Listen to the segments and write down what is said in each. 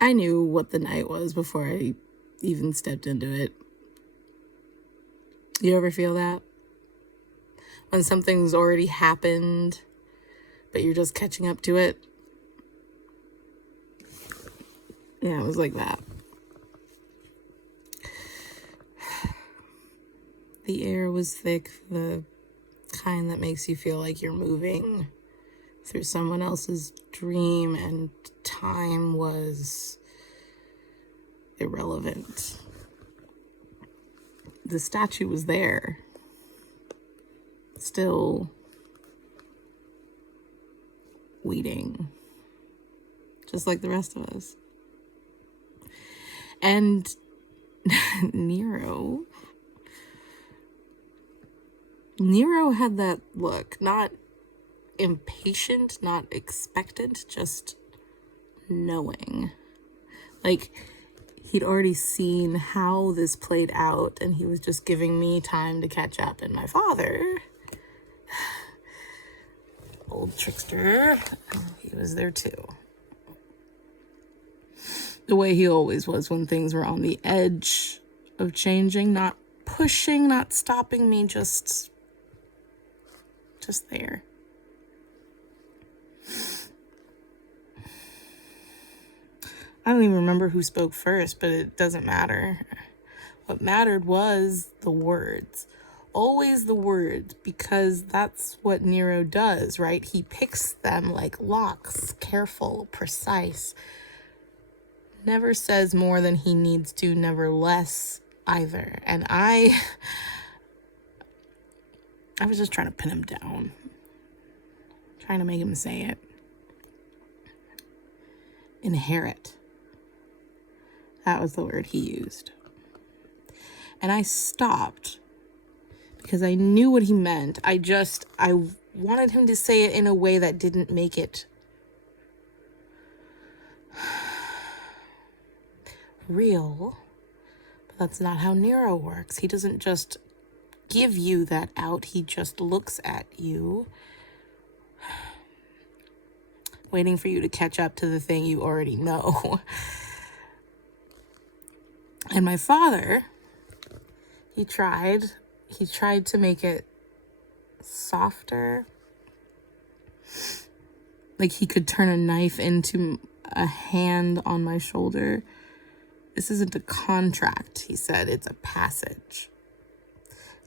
I knew what the night was before I even stepped into it. You ever feel that? When something's already happened, but you're just catching up to it? Yeah, it was like that. The air was thick, the kind that makes you feel like you're moving through someone else's dream, and time was irrelevant. The statue was there, still waiting, just like the rest of us. And Niro had that look, not impatient, not expectant, just knowing. Like, he'd already seen how this played out, and he was just giving me time to catch up. And my father, old trickster, he was there too. The way he always was when things were on the edge of changing, not pushing, not stopping me, just there. I don't even remember who spoke first, but it doesn't matter. What mattered was the words. Always the words, because that's what Niro does, right? He picks them like locks, careful, precise. Never says more than he needs to, never less either. And I was just trying to pin him down, trying to make him say it. Inherit. That was the word he used. And I stopped because I knew what he meant. I wanted him to say it in a way that didn't make it real. But that's not how Niro works. He doesn't just give you that out. He just looks at you, waiting for you to catch up to the thing you already know. And my father, he tried to make it softer. Like he could turn a knife into a hand on my shoulder. This isn't a contract, he said. It's a passage.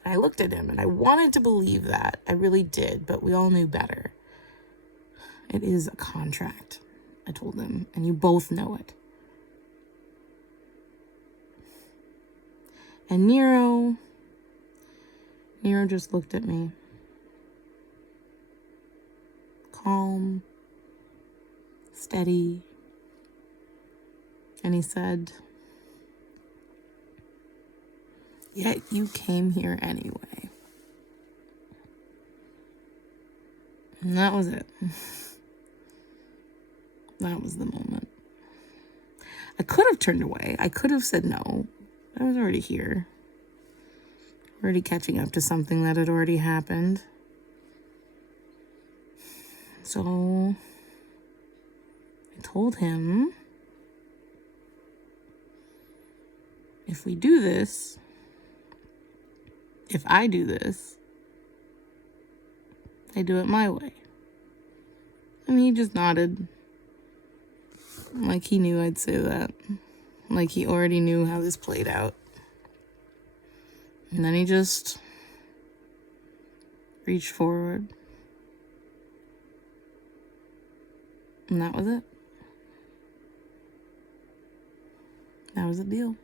And I looked at him and I wanted to believe that. I really did, but we all knew better. It is a contract, I told him, and you both know it. And Niro just looked at me. Calm, steady. And he said, "Yet you came here anyway." And that was it. That was the moment. I could have turned away. I could have said no. I was already here. Already catching up to something that had already happened. So I told him, if I do this, I do it my way. And he just nodded. Like he knew I'd say that. Like he already knew how this played out. And then he just reached forward. And that was it. That was the deal.